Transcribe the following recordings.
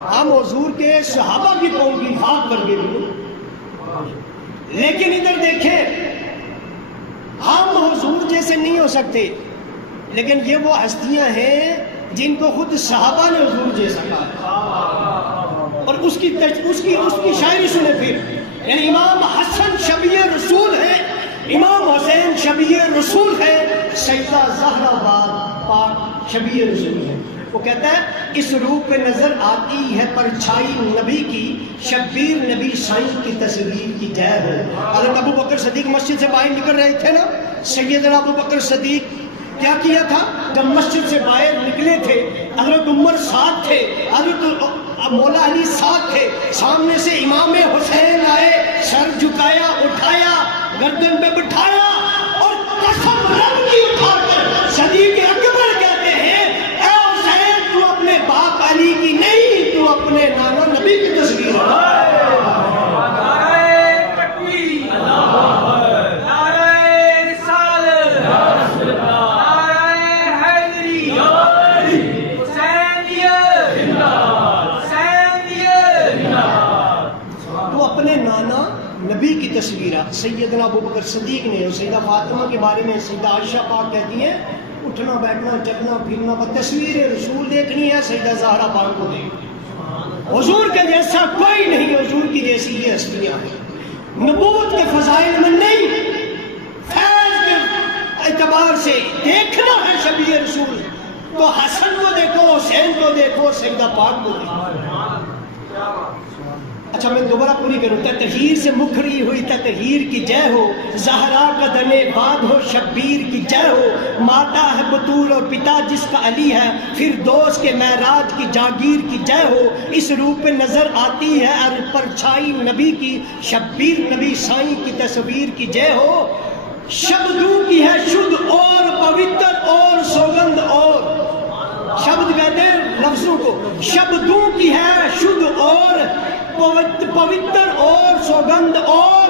ہم حضور کے صحابہ کی قوم کی خاک پر گئے، لیکن ادھر دیکھیں ہم حضور جیسے نہیں ہو سکتے، لیکن یہ وہ ہستیاں ہیں جن کو خود صحابہ نے حضور جیسا کہا، اور اس کی شاعری سنے پھر، یعنی امام حسن شبیہ رسول ہے، امام حسین شبیہ رسول ہے، سیدہ زہرا پاک شبیہ رسول ہے۔ وہ کہتا ہے اس روح پہ نظر آتی ہے پرچھائی نبی کی، شبیر نبی سائیں کی تصویر کی جے ہو۔ حضرت ابو بکر صدیق مسجد سے باہر نکل رہے تھے نا، سیدنا ابو بکر صدیق کیا کیا تھا؟ جب مسجد سے باہر نکلے تھے، حضرت عمر ساتھ تھے، حضرت مولا علی ساتھ تھے، سامنے سے امام حسین آئے، سر جھکایا، اٹھایا، گردن پہ بٹھایا، اور قسم رب کی اٹھا کر صدیق اکبر کہتے ہیں اے حسین تو اپنے باپ علی کی نہیں، تو اپنے نانا نبی کی تصویر ہے۔ نبی کی تصویر ہے۔ سیدنا ابو بکر صدیق نے اور سیدہ فاطمہ کے بارے میں سیدہ عائشہ پاک کہتی ہیں اٹھنا بیٹھنا چلنا پھرنا تصویر رسول دیکھنی ہے، سیدہ زہرا پاک کو دیکھنی۔ حضور کے جیسا کوئی نہیں، حضور کی جیسی یہ ہستیاں ہیں۔ نبوت کے فضائل میں نہیں، فیض کے اعتبار سے دیکھنا ہے شبیہ رسول، تو حسن کو دیکھو، حسین کو دیکھو، سیدہ پاک کو دیکھو۔ اچھا میں دوبارہ پوری کروں۔ تطہیر سے مکھری ہوئی تطہیر کی جے ہو، زہرا کا دنے باد ہو شبیر کی جے ہو، ماتا ہے بطول اور پتا جس کا علی ہے، پھر دوست کے معراج کی جاگیر کی جے ہو، اس روح پہ نظر آتی ہے اور پرچھائی نبی کی، شبیر نبی سائیں کی تصویر کی جے ہو۔ شبدوں کی ہے شدھ اور پوتر اور سوگند اور، شبد کہتے ہیں لفظوں کو، شبدوں کی ہے شدھ اور پوتر اور سوگند اور،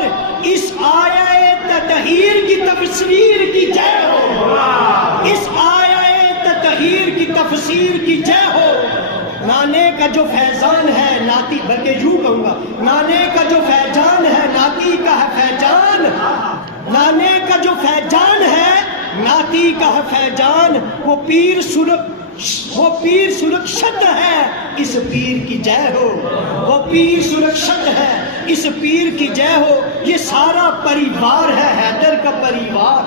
اس آیہ تطہیر کی تفسیر کی جے ہو، اس آیہ تطہیر کی تفسیر کی جے ہو۔ نانے کا جو فیضان ہے ناتی، بلکہ یوں کہوں گا، نانے کا جو فیضان ہے ناتی کا ہے فیضان، نانے کا جو فیضان ہے ناتی کا ہے فیضان، وہ پیر سرکشت ہے اس پیر کی جے ہو، وہ پیر سرکشت ہے اس پیر کی جے ہو۔ یہ سارا پریوار ہے حیدر کا پریوار،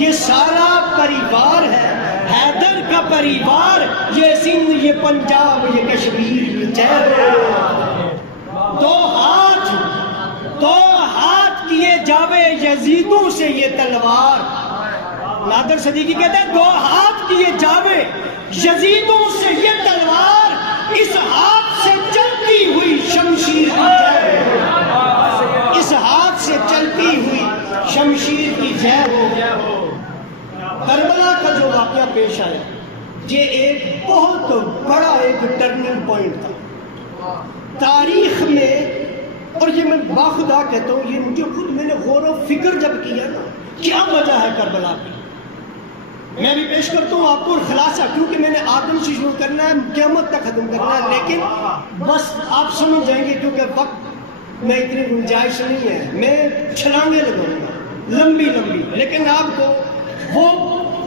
یہ سارا پریوار ہے حیدر کا پریوار، یہ سندھ یہ پنجاب یہ کشمیر کی جے ہو۔ دو ہاتھ کیے جاوے یزیدوں سے یہ تلوار، نادر صدیقی کہتے ہیں دو ہاتھ کیے جاوے یزیدوں سے یہ تلوار، اس ہاتھ سے چلتی ہوئی شمشیر کی جے ہو، اس ہاتھ سے چلتی ہوئی شمشیر کی جے ہو۔ کربلا کا جو واقعہ پیش آیا یہ ایک بہت بڑا ایک ٹرننگ پوائنٹ تھا تاریخ میں، اور یہ میں باخدا کہتا ہوں، یہ مجھے خود میں نے غور و فکر جب کیا نا کیا وجہ ہے کربلا کی، میں بھی پیش کرتا ہوں آپ کو خلاصہ، کیونکہ میں نے آدم سے شروع کرنا ہے قیامت تک ختم کرنا ہے، لیکن بس آپ سمجھ جائیں گے کیونکہ وقت میں اتنی گنجائش نہیں ہے، میں چھلانگیں لگاؤں گا لمبی لمبی، لیکن آپ کو وہ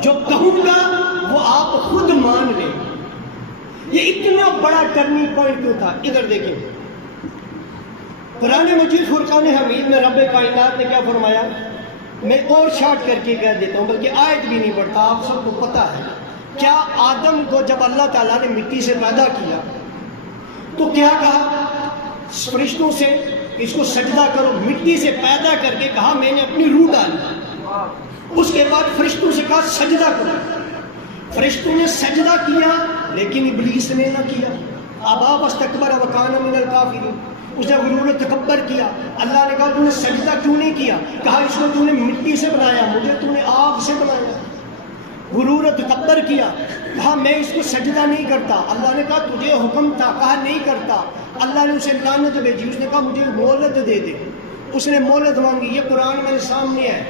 جو کہوں گا وہ آپ خود مان لیں۔ یہ اتنا بڑا ٹرننگ پوائنٹ کیوں تھا؟ ادھر دیکھیں قرآن مجید فرقان حمید میں رب کائنات نے کیا فرمایا، میں اور شارٹ کر کے کہہ دیتا ہوں، بلکہ آیت بھی نہیں پڑھتا، آپ سب کو پتہ ہے۔ کیا آدم کو جب اللہ تعالیٰ نے مٹی سے پیدا کیا تو کیا کہا فرشتوں سے، اس کو سجدہ کرو، مٹی سے پیدا کر کے کہا میں نے اپنی روح ڈالی، اس کے بعد فرشتوں سے کہا سجدہ کرو، فرشتوں نے سجدہ کیا لیکن ابلیس نے نہ کیا، ابا واستکبر وکان من الکافرین، اس نے غرور و تکبر کیا۔ اللہ نے کہا تو نے سجدہ کیوں نہیں کیا؟ کہا اس کو تو نے مٹی سے بنایا، مجھے تو نے آگ سے بنایا۔ غرور و تکبر کیا، کہا میں اس کو سجدہ نہیں کرتا۔ اللہ نے کہا تجھے حکم تھا، کہا نہیں کرتا۔ اللہ نے اسے لعنت بھیجی، اس نے کہا مجھے مہلت دے دے، اس نے مہلت مانگی۔ یہ قرآن میرے سامنے ہے،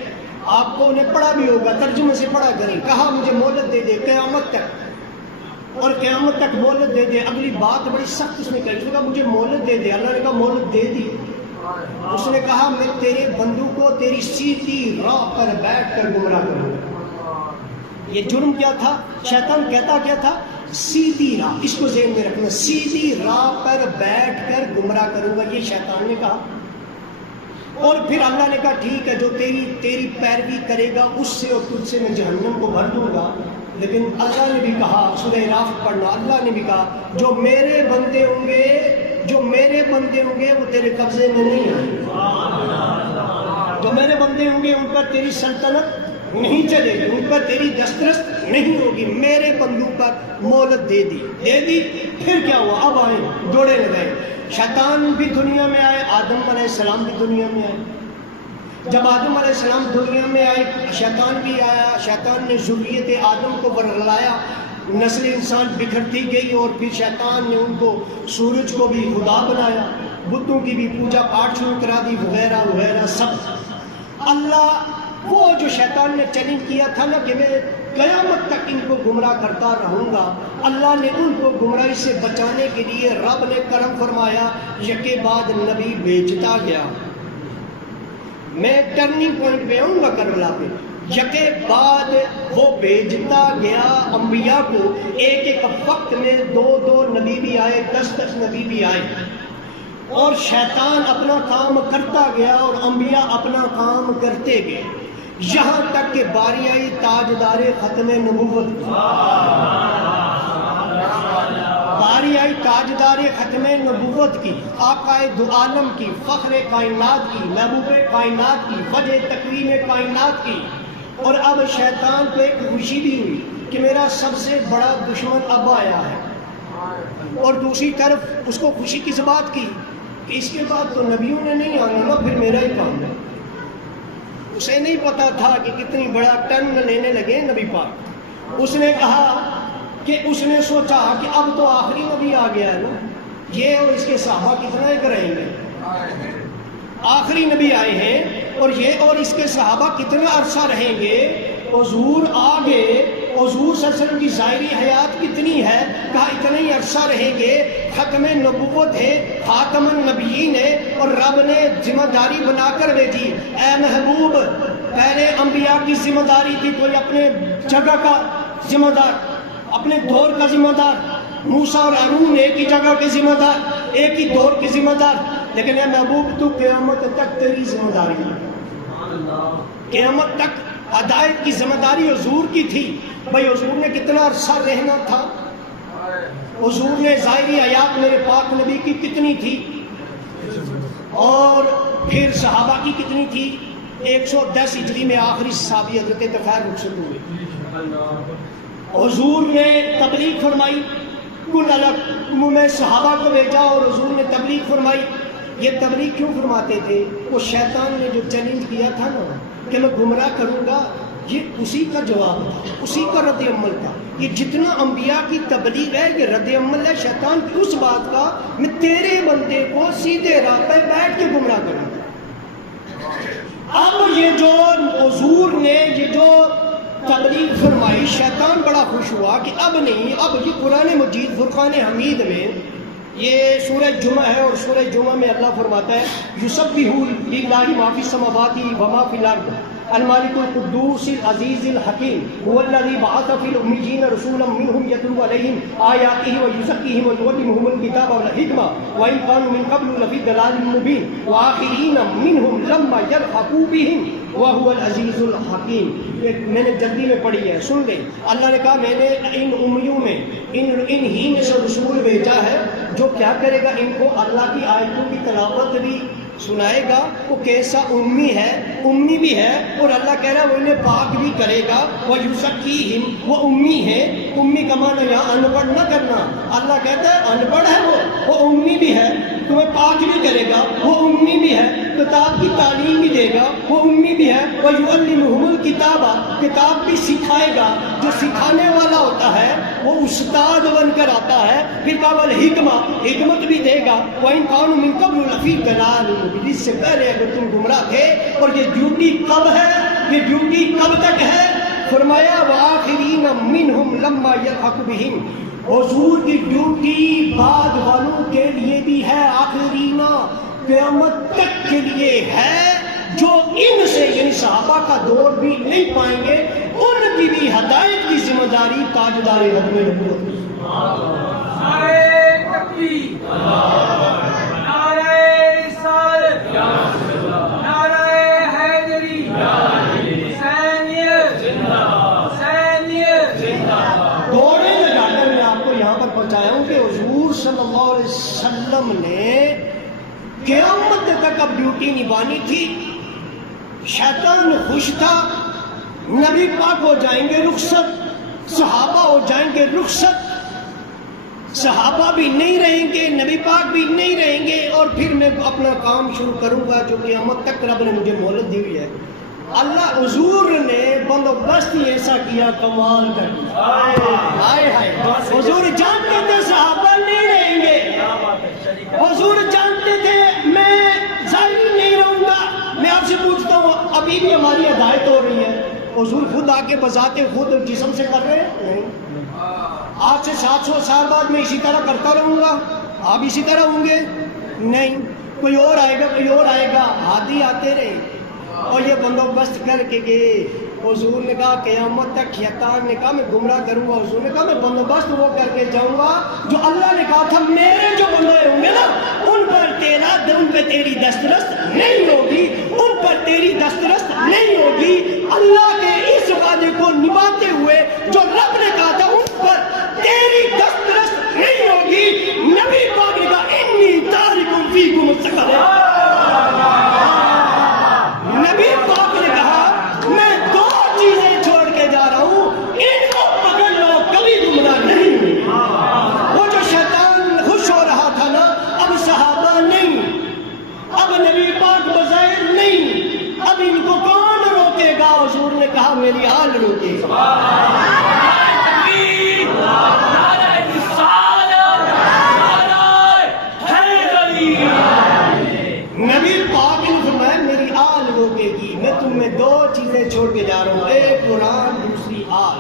آپ کو نے پڑھا بھی ہوگا، ترجمے سے پڑھا کریں۔ کہا مجھے مہلت دے دے قیامت تک۔ اور قیامت تک مہلت دے دے. اگلی بات بڑی سخت اس نے کہی. اس نے کہا مجھے مہلت دے دے. اللہ نے کہا مہلت دے دی. اس نے کہا میں تیرے بندوں کو تیری سیدھی راہ پر بیٹھ کر گمراہ کروں گا. یہ جرم کیا تھا؟ شیطان کہتا کیا تھا؟ سیدھی راہ. اس کو ذہن میں رکھنا, سیدھی راہ پر بیٹھ کر گمراہ کروں گا, یہ شیطان نے کہا. اور پھر اللہ نے کہا ٹھیک ہے, جو تیری پیروی کرے گا اس سے اور تجھ سے میں جہنم کو بھر دوں گا. لیکن اللہ نے بھی کہا, سورہ راف پڑھنا, اللہ نے بھی کہا جو میرے بندے ہوں گے وہ تیرے قبضے میں نہیں آئیں گے. جو میرے بندے ہوں گے ان پر تیری سلطنت نہیں چلے گی, ان پر تیری دسترس نہیں ہوگی. میرے بندوں پر مہلت دے دی. پھر کیا ہوا؟ اب آئے, جوڑے لگائے. شیطان بھی دنیا میں آئے, آدم علیہ السلام بھی دنیا میں آئے. جب آدم علیہ السلام دنیا میں آئے شیطان بھی آیا. شیطان نے ذریت آدم کو برلایا, نسل انسان بکھرتی گئی, اور پھر شیطان نے ان کو سورج کو بھی خدا بنایا, بتوں کی بھی پوجا پاٹ شروع کرا دی, وغیرہ وغیرہ سب. اللہ وہ جو شیطان نے چیلنج کیا تھا نا کہ میں قیامت تک ان کو گمراہ کرتا رہوں گا, اللہ نے ان کو گمراہی سے بچانے کے لیے رب نے کرم فرمایا. یکے بعد نبی بھیجتا گیا. میں ٹرننگ پوائنٹ پہ آؤں گا کربلا پہ. یکے بعد وہ بھیجتا گیا انبیاء کو. ایک وقت میں 2 نبی بھی آئے, 10 نبی بھی آئے. اور شیطان اپنا کام کرتا گیا اور انبیاء اپنا کام کرتے گئے, یہاں تک کہ باری آئی تاجدار ختم نبوت کی. باری آئی تاجدار ختم نبوت کی, آقا دو عالم کی, فخر کائنات کی, محبوب کائنات کی, وجہ تکوین کائنات کی. اور اب شیطان کو ایک خوشی بھی ہوئی کہ میرا سب سے بڑا دشمن اب آیا ہے. اور دوسری طرف اس کو خوشی کس بات کی کہ اس کے بعد تو نبیوں نے نہیں آنا نا, پھر میرا ہی کام ہے. اسے نہیں پتا تھا کہ کتنی بڑا ٹرن لینے لگے نبی پاک. اس نے کہا کہ اس نے سوچا کہ اب تو آخری نبی آ گیا ہے نا, یہ اور اس کے صحابہ کتنا ایک رہیں گے. آخری نبی آئے ہیں اور یہ اور اس کے صحابہ کتنا عرصہ رہیں گے. حضور آ گئے, حضور صلی اللہ علیہ وسلم کی ظاہری حیات کتنی ہے, کہا اتنا ہی عرصہ رہیں گے. ختم نبوت ہے, خاتم النبیین ہے, اور رب نے ذمہ داری بنا کر بھیجی. اے محبوب, پہلے انبیاء کی ذمہ داری تھی, کوئی اپنے جگہ کا ذمہ دار, اپنے دور کا ذمہ دار. موسیٰ اور ہارون ایک ہی جگہ کے ذمہ دار, ایک ہی دور کے ذمہ دار. لیکن اے محبوب تو قیامت تک تیری ذمہ داری ہے. قیامت تک ہدایت کی ذمہ داری حضور کی تھی. بھائی حضور نے کتنا عرصہ رہنا تھا, حضور نے ظاہری حیات میرے پاک نبی کی کتنی تھی, اور پھر صحابہ کی کتنی تھی. 110 ہجری میں آخری صحابی حضرت طفیل رخصت ہوئے. حضور نے تبلیغ فرمائی, کل الگ میں صحابہ کو بھیجا اور حضور نے تبلیغ فرمائی. یہ تبلیغ کیوں فرماتے تھے؟ وہ شیطان نے جو چیلنج کیا تھا نا کہ میں گمراہ کروں گا, یہ اسی کا جواب تھا, اسی کا رد عمل تھا. یہ جتنا انبیاء کی تبلیغ ہے یہ رد عمل ہے شیطان کی اس بات کا, میں تیرے بندے کو سیدھے راہ پہ بیٹھ کے گمراہ کروں گا. اب یہ جو حضور نے یہ جو تبلیغ فرمائی, شیطان بڑا خوش ہوا کہ اب نہیں, اب یہ قرآن مجید فرقان حمید میں یہ سورہ جمعہ ہے, اور سورہ جمعہ میں اللہ فرماتا ہے یسبح للہ ما فی السماوات و ما فی الارض المالک القدوس العزیز الحکیم هو الذی بعث فی الامیین رسولا منهم یتلو علیہم آیاتہ ویزکیہم ویعلمہم الکتاب والحکمہ وان کانوا من قبل لفی ضلال مبین وآخرین منهم لما یلحقوا بہم وهو العزیز الحکیم. میں نے جلدی میں پڑھی ہے, سن لیں. اللہ نے کہا میں نے ان امیوں میں ان ہی میں سے رسول بھیجا ہے جو کیا کرے گا, ان کو اللہ کی آیتوں کی تلاوت بھی سنائے گا. وہ کیسا امی ہے, امی بھی ہے, اور اللہ کہہ رہا ہے وہ انہیں پاک بھی کرے گا. وَيُزَكِّيهِمْ, وہ امی ہے. امی کا معنی یہاں ان پڑھ نہ کرنا, اللہ کہتا ہے ان پڑھ ہے وہ امی بھی ہے, تمہیں پاک بھی کرے گا, وہ امی بھی ہے, کتاب کی تعلیم بھی دے گا, وہ امی بھی ہے. وَيُعَلِّمُهُمُ الْكِتَابَ, کتاب بھی سکھائے گا. جو سکھانے والا ہوتا ہے وہ استاد بن کر آتا ہے. پھر کہا والحکمہ, حکمت بھی دے گا. وَإِن كَانُوا مِن قَبْلُ لَفِي ضَلَالٍ مُبِينٍ, اس سے پہلے اگر تم گمراہ تھے. اور یہ ڈیوٹی کب ہے, یہ ڈیوٹی کب تک ہے؟ فرمایا وآخرین منہم لما یلحق بہم، حضور کی ڈیوٹی بعد والوں کے لیے بھی ہے، آخرین قیامت تک کے لیے ہے، جو ان سے یعنی صحابہ کا دور بھی نہیں پائیں گے، ان کی بھی ہدایت کی ذمہ داری تاجدار ختم نبوت۔ نعرہ تکبیر، نعرہ رسالت، نعرہ حیدری، حسینیت، حسینیت۔ دوڑے لگا کر میں آپ کو یہاں پر پہنچایا ہوں کہ حضور صلی اللہ علیہ وسلم نے قیامت تک اب ڈیوٹی نبھانی تھی، شیطان خوش تھا، نبی پاک ہو جائیں گے رخصت، صحابہ ہو جائیں گے رخصت، صحابہ بھی نہیں رہیں گے، نبی پاک بھی نہیں رہیں گے، اور پھر میں اپنا کام شروع کروں گا جو قیامت تک رب نے مجھے مہلت دی ہوئی ہے۔ اللہ حضور نے بندوبست ہی ایسا کیا، کمال کر دیا۔ ہائے ہائے، حضور جانتے تھے صحابہ نہیں رہیں گے، حضور جانتے تھے میں ظاہر نہیں رہوں گا۔ میں آپ سے پوچھتا ہوں ابھی بھی ہماری ہدایت ہو رہی ہے، حضور خود آ کے بذات خود جسم سے کر رہے ہیں؟ نہیں۔ آج سے 700 سال بعد میں اسی طرح کرتا رہوں گا، آپ اسی طرح ہوں گے؟ نہیں، کوئی اور آئے گا، کوئی اور آئے گا، ہاتھی آتے رہے اور یہ بندوبست کر کے گئے۔ حضور نے کہا قیامت تک، شیطان نے کہا میں گمراہ کروں گا، حضور نے کہا میں بندوبست وہ کر کے جاؤں گا جو اللہ نے کہا تھا میرے جو بندے ہوں گے نا ان پہ تیری دسترست نہیں ہوگی، ان پر تیری دسترست نہیں ہوگی۔ اللہ کے اس وعدے کو نبھاتے ہوئے جو رب نے کہا تھا ان پر تیری دسترست نہیں ہوگی۔ نبی پاک نے کہا انی تارک فیکم الثقلین، نبی پاک نے کہا میں دو چیزیں چھوڑ کے جا رہا ہوں، ان کو پکڑ لو، کبھی گمراہ نہیں ہوگی۔ وہ جو شیطان خوش ہو رہا تھا نا، اب صحابہ نہیں، اب نبی پاک بظاہر نہیں، اب ان کو کون روکے گا؟ حضور نے کہا میری آل روکے گا۔ نبی پاک نے فرمایا میری آل روکے گی، میں تم میں دو چیزیں چھوڑ کے جا رہا ہوں، ایک قرآن، دوسری آل۔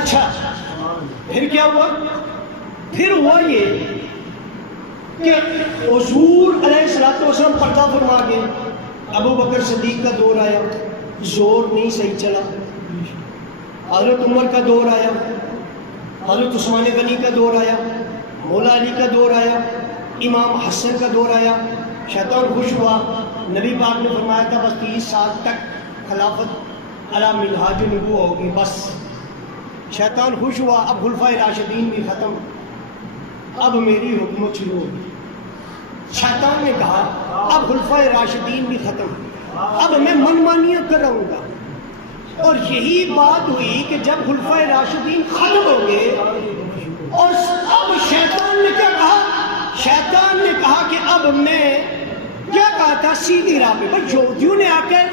اچھا پھر کیا ہوا؟ پھر ہوا یہ کہ حضور علیہ الصلوۃ والسلام پردہ فرما گئے، ابو بکر صدیق کا دور آیا، زور نہیں صحیح چلا، حضرت عمر کا دور آیا، حضرت عثمان غنی کا دور آیا، مولا علی کا دور آیا، امام حسن کا دور آیا، شیطان خوش ہوا۔ نبی پاک نے فرمایا تھا بس 30 سال تک خلافت علی منہاج النبوہ ہوگی، بس شیطان خوش ہوا۔ اب خلفائے راشدین بھی ختم، اب میری حکومت شروع ہوگی۔ شیطان نے کہا اب خلفائے راشدین بھی ختم، اب میں منمانیاں کروں گا۔ اور یہی بات ہوئی کہ جب خلفائے راشدین ختم ہو گئے اور اب شیطان نے کیا کہا؟ شیطان نے کہا کہ اب میں کیا کہا تھا سیدھی راہ پہ، بھائی یہودیوں نے آ کر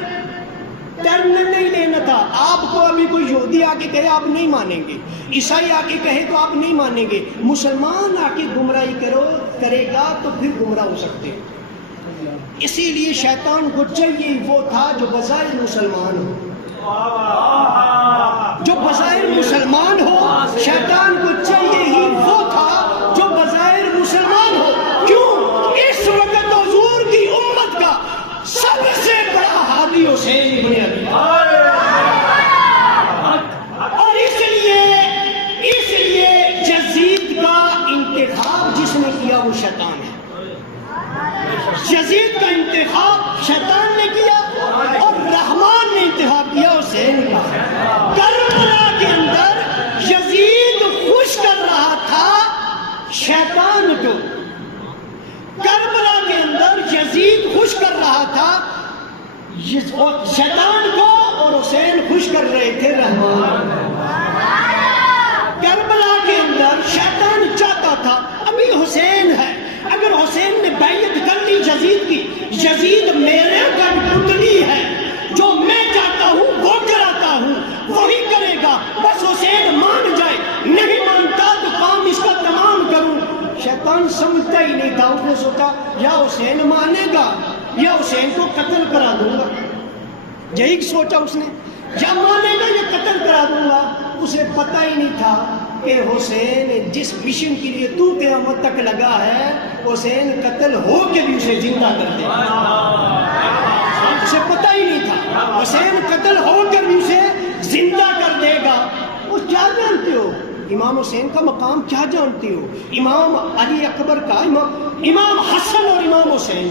ٹرن نہیں لینا تھا، آپ کو ابھی کوئی یہودی آ کے کہے آپ نہیں مانیں گے، عیسائی آ کے کہے تو آپ نہیں مانیں گے، مسلمان آ کے گمراہی کرے گا تو پھر گمراہ ہو سکتے ہیں۔ اسی لیے شیطان کو چاہیے وہ تھا جو بظاہر مسلمان ہو، جو بظاہر مسلمان ہو، شیطان کو چاہیے ہی وہ تھا جو بظاہر مسلمان ہو۔ کیوں؟ اس وقت حضور کی امت کا سب سے بڑا ہادی حسین ابن علی، اور اس لیے یزید کا انتخاب جس نے کیا وہ شیطان ہے۔ یزید کا انتخاب شیطان نے کیا اور رحمان نے انتخاب کیا حسین کا۔ کربلا کے اندر یزید خوش کر رہا تھا شیطان کو، کربلا کے اندر یزید خوش کر رہا تھا شیطان کو، اور حسین خوش کر رہے تھے رحمان۔ کربلا کے اندر شیطان چاہتا تھا ابھی حسین ہے، اگر حسین نے بیعت کر لی یزید کی، یزید میرے گھر پتلی ہے، جو میں چاہتا ہوں وہ کراتا ہوں، وہی کرے گا، بس حسین مان جائے، نہیں مانتا تو کام اس کا تمام کروں۔ شیطان سمجھتا ہی نہیں تھا، اس نے سوچا یا حسین مانے گا یا حسین کو قتل کرا دوں گا، یہی سوچا اس نے۔ یا مانے گا یا قتل کرا دوں گا. اسے پتہ ہی نہیں تھا کہ حسین جس مشن کے لیے تو قیامت تک لگا ہے حسین قتل ہو کے بھی اسے زندہ کر دے گا. اسے پتہ ہی نہیں تھا حسین قتل ہو کر بھی اسے زندہ کر دے گا. اور کیا جانتے ہو امام حسین کا مقام کیا جانتے ہو؟ امام علی اکبر کا امام حسن اور امام حسین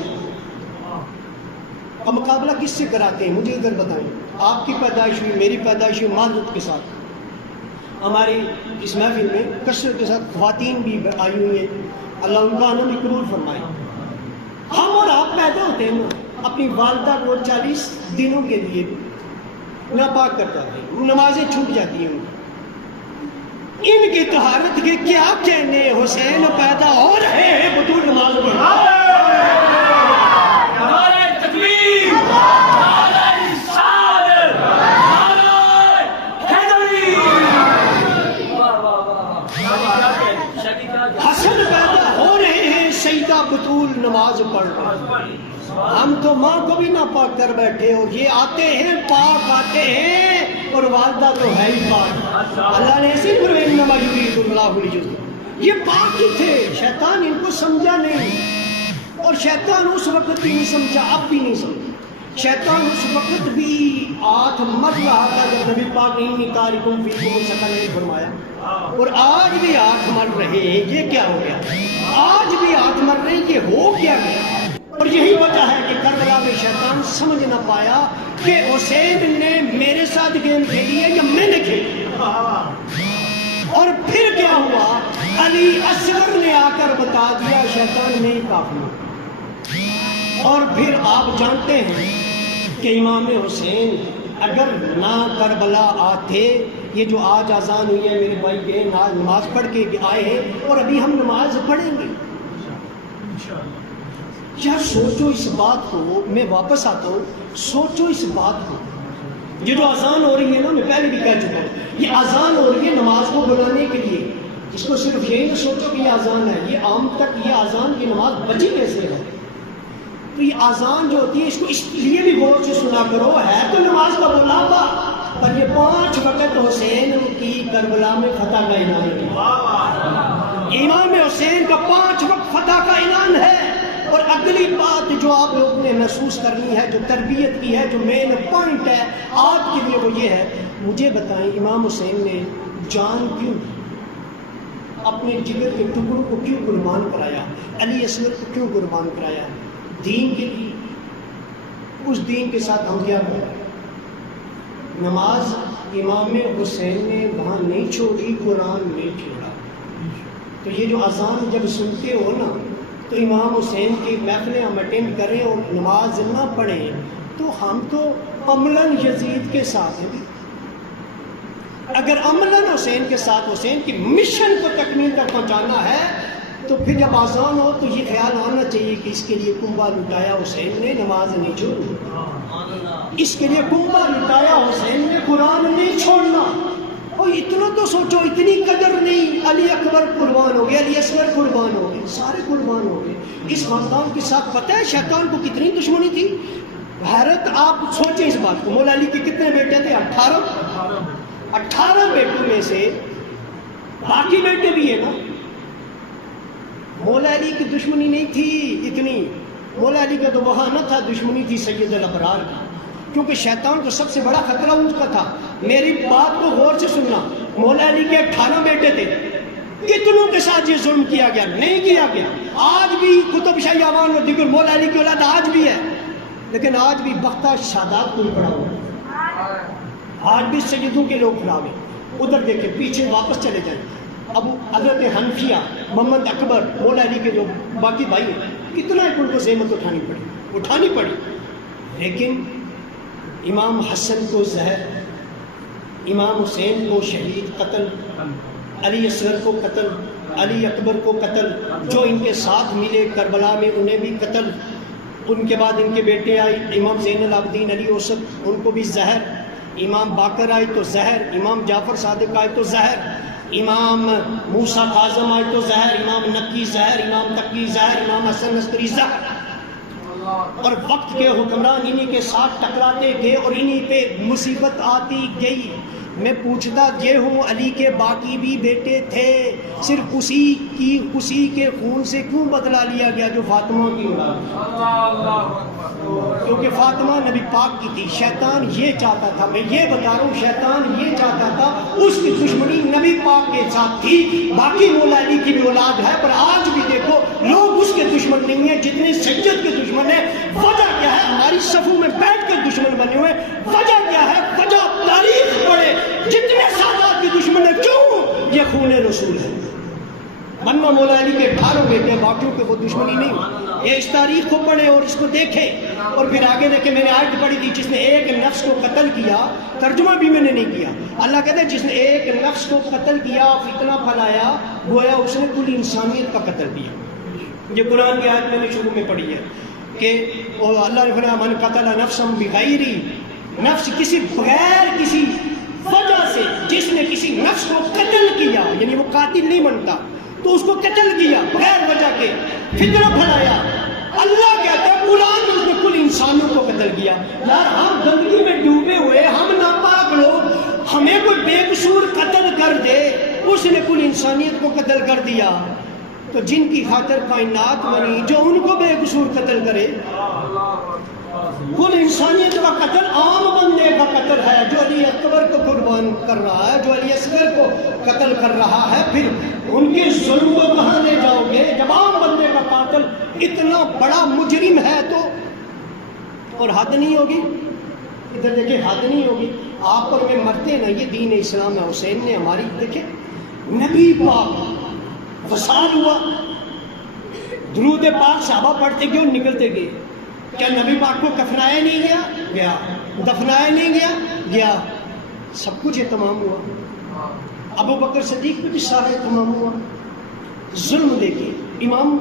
کا مقابلہ کس سے کراتے ہیں؟ مجھے ادھر بتائیں. آپ کی پیدائش ہوئی، میری پیدائش ہوئی مالوت کے ساتھ. ہماری اس محفل میں کثرت کے ساتھ خواتین بھی آئی ہوئی ہیں، اللہ ان کا آنا بھی قبول فرمائے. ہم اور آپ پیدا ہوتے ہیں نا اپنی والدہ کو 40 دنوں کے لیے ناپاک کر جاتے ہیں، نمازیں چھوٹ جاتی ہیں. ان کی طہارت کے کیا کہنے؟ حسین پیدا ہو رہے ہیں بطور نماز پڑھنا. حسن پیدا ہو رہے ہیں، سیدہ بطول نماز پڑھ رہے ہیں. ہم تو ماں کو بھی ناپاک کر بیٹھے اور یہ آتے ہیں پاک آتے ہیں اور والدہ تو ہے ہی پاک. اللہ نے ایسے فرمایا انما یرید اللہ لیجزیہ. یہ پاک ہی تھے، شیطان ان کو سمجھا نہیں. اور شیطان اس وقت بھی نہیں سمجھا، اب بھی نہیں سمجھا. شیطان اس وقت بھی آٹھ مر رہا تھا جب نبی پاک نے انی تارکم فیکم ثقلین فرمایا. اور آج بھی آٹھ مر رہے ہیں. یہ کیا ہو گیا؟ آج بھی آٹھ مر رہے ہیں. یہ ہو کیا گیا؟ اور یہی وجہ ہے کہ کربلا میں شیطان سمجھ نہ پایا کہ حسین نے میرے ساتھ گیم کھیلی ہے یا میں نے کھیلی. اور پھر کیا ہوا؟ علی اصغر نے آ کر بتا دیا شیطان نہیں کافی. اور پھر آپ جانتے ہیں کہ امام حسین اگر نہ کربلا آتے، یہ جو آج اذان ہوئی ہے میرے بھائی بہن نماز پڑھ کے آئے ہیں اور ابھی ہم نماز پڑھیں گے. یار سوچو اس بات کو، میں واپس آتا ہوں، سوچو اس بات کو. یہ جو اذان ہو رہی ہے نا، میں پہلے بھی کہہ چکا ہوں، یہ اذان ہو رہی ہے نماز کو بلانے کے لیے. اس کو صرف یہی نہ سوچو کہ یہ اذان ہے، یہ عام تک یہ اذان کی نماز بچی کیسے ہے. تو یہ اذان جو ہوتی ہے اس کو اس لیے بھی غور سے سنا کرو، ہے تو نماز کا بلاوا، پر یہ 5 وقت حسین کی کربلا میں فتح کا اعلان ہے. امام حسین کا 5 وقت فتح کا اعلان ہے. اور اگلی بات جو آپ لوگوں نے محسوس کرنی ہے، جو تربیت کی ہے، جو مین پوائنٹ ہے آج کے لیے، وہ یہ ہے، مجھے بتائیں امام حسین نے جان کیوں اپنے جگر کے ٹکڑوں کو کیوں قربان کرایا؟ علی اصغر کو کیوں قربان کرایا؟ دین کے لیے. اس دین کے ساتھ ہم کیا کریں؟ نماز امام حسین نے وہاں نہیں چھوڑی، قرآن نہیں چھوڑا. تو یہ جو اذان جب سنتے ہو نا تو امام حسین کی محفلیں ہم اٹینڈ کریں اور نماز نہ پڑھیں تو ہم تو عملاً یزید کے ساتھ ہیں. اگر عملاً حسین کے ساتھ حسین کی مشن کو تکمیل تک پہنچانا ہے تو پھر جب آزان ہو تو یہ خیال آنا چاہیے کہ اس کے لیے کنبہ لٹایا حسین نے، نماز نہیں چھوڑی. اس کے لیے کنبہ لٹایا حسین نے، قرآن نہیں چھوڑنا. اور اتنا تو سوچو، اتنی قدر نہیں. علی اکبر قربان ہو گئے، علی اصغر قربان ہو گئے، سارے قربان ہو گئے. اس خاندان کے ساتھ پتہ ہے شیطان کو کتنی دشمنی تھی؟ حیرت. آپ سوچیں اس بات کو. مولا علی کے کتنے بیٹے تھے؟ 18 بیٹوں میں سے باقی بیٹے بھی ہیں نا. مولا علی کی دشمنی نہیں تھی اتنی. مولا علی کا تو وہاں نہ تھا، دشمنی تھی سید الابرار کی، کیونکہ شیطان کو سب سے بڑا خطرہ ان کا تھا. میری بات کو غور سے سننا. مولا علی کے 18 بیٹے تھے. کتنوں کے ساتھ یہ ظلم کیا گیا؟ نہیں کیا گیا. آج بھی قطب شاہی اعوان اور دیگر مولا علی کی اولاد آج بھی ہے، لیکن آج بھی بختہ شاداب کوئی پڑا ہوا ہے. آج بھی سیدوں کے لوگ کھڑا ہوئے. ادھر دیکھیں، پیچھے واپس چلے جائیں. ابو حضرت حنفیہ، محمد اکبر، مولا علی کے جو باقی بھائی ہیں، کتنا ایک ان کو زحمت اٹھانی پڑی. لیکن امام حسن کو زہر، امام حسین کو شہید قتل، علی اصغر کو قتل، علی اکبر کو قتل، جو ان کے ساتھ ملے کربلا میں انہیں بھی قتل. ان کے بعد ان کے بیٹے آئے، امام زین العابدین علی اوسط، ان کو بھی زہر. امام باقر آئے تو زہر، امام جعفر صادق آئے تو زہر، امام موسیٰ کاظم آئے تو زہر، امام نقی زہر، امام تقی زہر، امام حسن عسکری زہر. اور وقت کے حکمران انہی کے ساتھ ٹکراتے گئے اور انہی پہ مصیبت آتی گئی. میں پوچھتا یہ ہوں علی کے باقی بھی بیٹے تھے, صرف اسی کے خون سے کیوں بدلہ لیا گیا جو فاطمہ کی اولاد؟ کیونکہ فاطمہ نبی پاک کی تھی. شیطان یہ چاہتا تھا, میں یہ بتا رہا ہوں, شیطان یہ چاہتا تھا, اس کی دشمنی نبی پاک کے ساتھ تھی. باقی مولا علی کی بھی اولاد ہے, پر آج بھی دیکھو لوگ اس کے دشمن نہیں ہیں جتنے سید کے دشمن ہیں. وجہ کیا ہے؟ ہماری صفوں میں بیٹھ کر دشمن بنے ہوئے. وجہ کیا ہے؟ وجہ تاریخ پڑھے, جتنے سادات کے دشمن ہیں. کیوں؟ یہ خون رسول ہے. ورنہ مولا علی کے 18 بیٹے, باقیوں کے وہ دشمنی نہیں. یہ اس تاریخ کو پڑھے اور اس کو دیکھے اور پھر آگے دیکھے. میں نے آیت پڑھی تھی, جس نے ایک نفس کو قتل کیا, ترجمہ بھی میں نے نہیں کیا. اللہ کہتے ہیں جس نے ایک نفس کو قتل کیا, فتنہ پھیلایا, گویا اس نے کل انسانیت کا قتل کیا. یہ قرآن کی آیت میں نے شروع میں پڑھی ہے کہ اللہ نے فرمایا من قتل نفسا بغیر نفس, کسی بغیر کسی وجہ سے جس نے کسی نفس کو قتل کیا, یعنی وہ قاتل نہیں بنتا, تو اس کو قتل کیا بغیر وجہ کے, فتنہ پھیلایا. اللہ کہتا ہے قرآن میں اس نے کل انسانوں کو قتل کیا. یار ہم گندگی میں ڈوبے ہوئے, ہم ناپاک لوگ, ہمیں کوئی بے قصور قتل کر دے, اس نے کل انسانیت کو قتل کر دیا. تو جن کی خاطر کائنات بنی, جو ان کو بے قصور قتل کرے. کل انسانیت کا قتل عام بندے کا قتل ہے, جو علی اکبر کو قربان کر رہا ہے, جو علی اصغر کو قتل کر رہا ہے. پھر ان کے ظلم کو کہاں لے جاؤ گے جب عام بندے کا قاتل اتنا بڑا مجرم ہے؟ تو اور حد نہیں ہوگی, ادھر دیکھیں, حد نہیں ہوگی. آپ اور میں مرتے نا, یہ دین اسلام ہے. حسین نے ہماری دیکھیں, نبی پاک وصال ہوا, درود پاک صحابہ پڑھتے گئے اور نکلتے گئے. کیا نبی پاک کو کفنایا نہیں گیا؟ گیا. دفنایا نہیں گیا؟ گیا. سب کچھ تمام ہوا. ابو بکر صدیق پہ بھی سارا تمام ہوا. ظلم دیکھیے, امام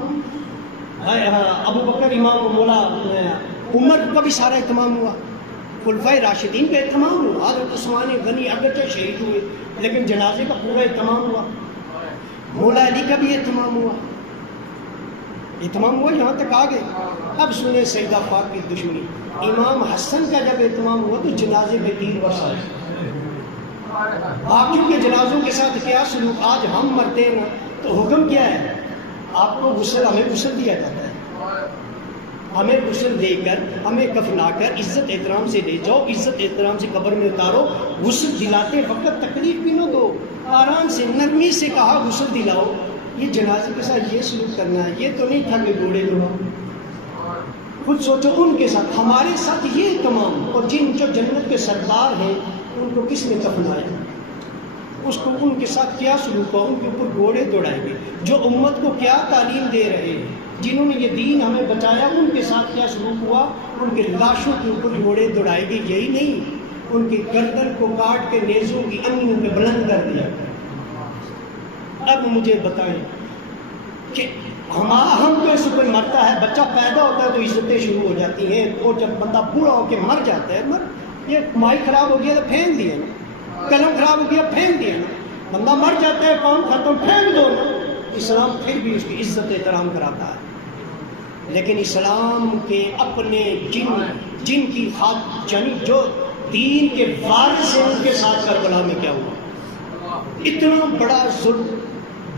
ابو بکر, امام مولا عمر کا بھی سارا اہتمام ہوا. خلفائے راشدین کا اہتمام ہوا. حضرت عثمان غنی اگرچہ شہید ہوئے لیکن جنازے کا پورا اہتمام ہوا. مولا علی کا بھی اہتمام ہوا. اہتمام ہوا, یہاں تک آ گئے. اب سنیں سیدہ پاک کی دشمنی. امام حسن کا جب اہتمام ہوا تو جنازے میں 3 برس آئے. باقیوں کے جنازوں کے ساتھ کیا سلوک؟ آج ہم مرتے ہیں نا تو حکم کیا ہے؟ آپ کو غسل, ہمیں غسل دیا جاتا ہے. ہمیں غسل دے کر, ہمیں کفنا کر, عزت احترام سے لے جاؤ, عزت احترام سے قبر میں اتارو. غسل دلاتے وقت تکلیف بھی نہ دو, آرام سے نرمی سے کہا غسل دلاؤ. یہ جنازے کے ساتھ یہ سلوک کرنا ہے. یہ تو نہیں تھا کہ گھوڑے دو. خود سوچو ان کے ساتھ, ہمارے ساتھ یہ تمام. اور جو جنت کے سردار ہیں ان کو کس نے کفنایا؟ اس کو ان کے ساتھ کیا سلوک ہوا؟ ان کے اوپر گھوڑے دوڑائیں گے. جو امت کو کیا تعلیم دے رہے ہیں, جنہوں نے یہ دین ہمیں بچایا, ان کے ساتھ کیا سلوک ہوا؟ ان کے لاشوں کے اوپر گھوڑے دوڑائے گے. یہی نہیں, ان کی گردن کو کاٹ کے نیزوں کی انگلیوں پہ بلند کر دیا. اب مجھے بتائیں کہ ہم تو اس پر مرتا ہے, بچہ پیدا ہوتا ہے تو عزتیں شروع ہو جاتی ہیں, اور جب بندہ بوڑھا ہو کے مر جاتا ہے, یہ مائی خراب ہو گیا تو پھینک دیا نا, قلم خراب ہو گیا پھینک دیا نا, بندہ مر جاتا ہے, کام ختم, پھینک دو نا. اسلام پھر بھی اس کی عزت احترام کراتا ہے. لیکن اسلام کے اپنے جن کی یعنی جو دین کے وارث ہیں, ان کے ساتھ کربلا میں کیا ہوا؟ اتنا بڑا ظلم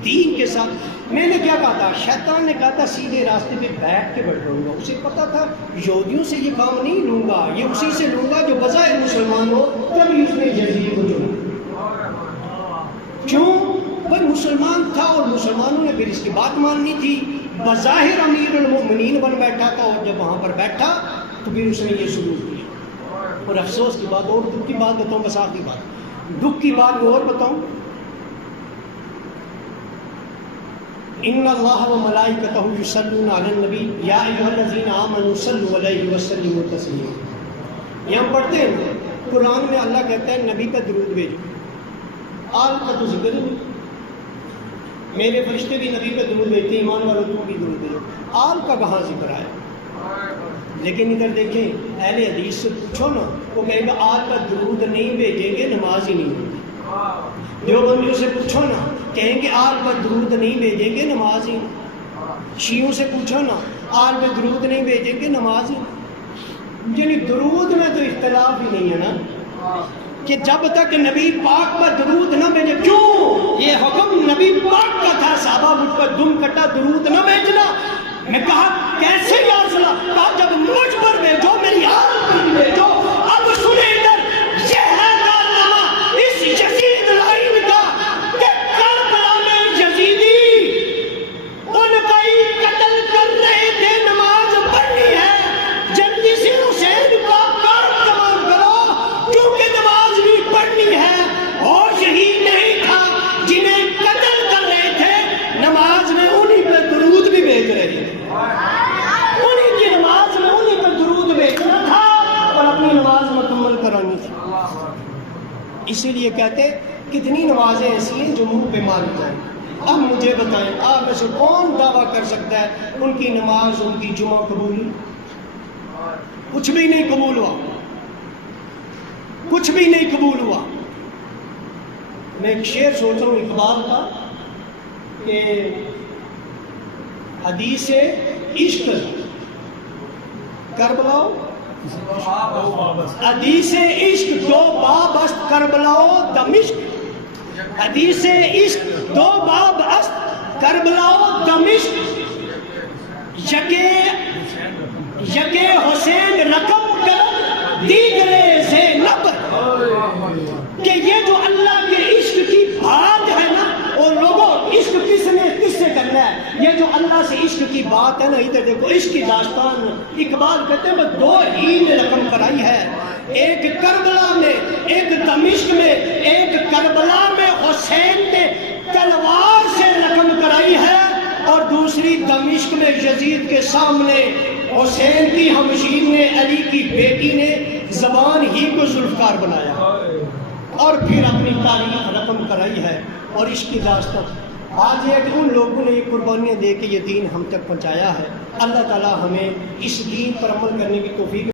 دین کے ساتھ. میں نے کیا کہا تھا؟ شیطان نے کہا تھا سیدھے راستے پہ بیٹھ کے بیٹھ رہوں گا. اسے پتا تھا یہودیوں سے یہ کام نہیں لوں گا, یہ اسی سے لوں گا جو بظاہر مسلمان ہو. تبھی اس نے یزید کو چنا. کیوں؟ وہ مسلمان تھا اور مسلمانوں نے پھر اس کی بات ماننی تھی. بظاہر امیر المؤمنین بن بیٹھا تھا, اور جب وہاں پر بیٹھا تو پھر اس نے یہ سلوک کیا. اور افسوس کی بات, اور دکھ کی بات بتاؤں, بس آخری بات, دکھ کی بات اور بتاؤں. ان اللہ و ملائکتہ یصلون علی النبی یا ایھا الذین آمنوا صلوا علیہ وسلموا تسلیما. یہ ہم پڑھتے ہیں قرآن میں, اللہ کہتا ہے نبی کا درود بھیجو. آل کا تو ذکر نہیں, میرے فرشتے بھی نبی کا درود بھیجتے ہیں, ایمان والوں کو بھی درود بھیجو. آل کا کہاں ذکر آیا؟ لیکن ادھر دیکھیں, اہل حدیث سے پوچھو نا, وہ کہے گا آل کا درود نہیں بھیجیں گے نماز ہی نہیں ہوگی. دیوبندیوں سے پوچھو نا, کہیں گے آل پر درود نہیں بھیجیں گے نماز ہی. شیعوں سے پوچھو نا، آج میں درود نہیں بھیجیں گے نماز، یعنی درود میں تو اختلاف ہی نہیں ہے نا، کہ جب تک نبی پاک پر درود نہ بھیجے، کیوں یہ حکم نبی پاک کا تھا، صحابہ مجھ پر دم کٹا درود نہ بھیجنا، میں کہا کیسے یا رسول اللہ؟ کہا جب مجھ پر بھیجو میری آل پر بھیجو۔ اب سنیں ادھر، یہ ہے کارنامہ اس یزید لائن کا کہ کربلا میں یزیدی ان کا ہی قتل کر رہے تھے، نماز پڑھنی ہے، جلدی سے حسین کا کام تمام کرو، کیونکہ نماز بھی پڑھنی ہے، اور شہید نہیں تھا جنہیں قتل کر رہے تھے، نماز میں انہی پہ درود بھی بھیج رہے تھے، انہی کی نماز میں انہی پہ درود بھیجنا تھا اور اپنی نماز مکمل کرانی تھی۔ اسی لیے کہتے کتنی نمازیں ایسی ہیں جو منہ پہ ماری جائیں۔ اب مجھے بتائیں، آپ میں سے کون دعویٰ کر سکتا ہے ان کی نماز، ان کی جمعہ قبول ہوئی؟ کچھ بھی نہیں قبول ہوا، کچھ بھی نہیں قبول ہوا۔ میں ایک شعر سوچ رہا ہوں اقبال کا کہ حدیث عشق کربلاؤ، حدیث عشق دو باب است کربلاؤ دمشق، حدیث عشق دو باب است کربلاؤ دمشق، یکے حسین رقم کر دیگرے زینب، کہ یہ جو اللہ کے عشق کی بات ہے نا، اور لوگوں عشق کس سے کرنا ہے، یہ جو اللہ سے عشق کی بات ہے نا، ادھر دیکھو عشق کی داستان اقبال کہتے ہیں بس دو ہی نے رقم کرائی ہے، ایک کربلا میں، ایک دمشق میں، ایک کربلا میں حسین نے تلوار سے رقم کرائی ہے، اور دوسری دمشق میں یزید کے سامنے حسین کی ہمشیر نے، علی کی بیٹی نے زبان ہی کو ذوالفقار بنایا اور پھر اپنی تاریخ رقم کرائی ہے۔ اور اس کی داستان آج یہ ہے کہ ان لوگوں نے یہ قربانیاں دے کے یہ دین ہم تک پہنچایا ہے۔ اللہ تعالی ہمیں اس دین پر عمل کرنے کی توفیق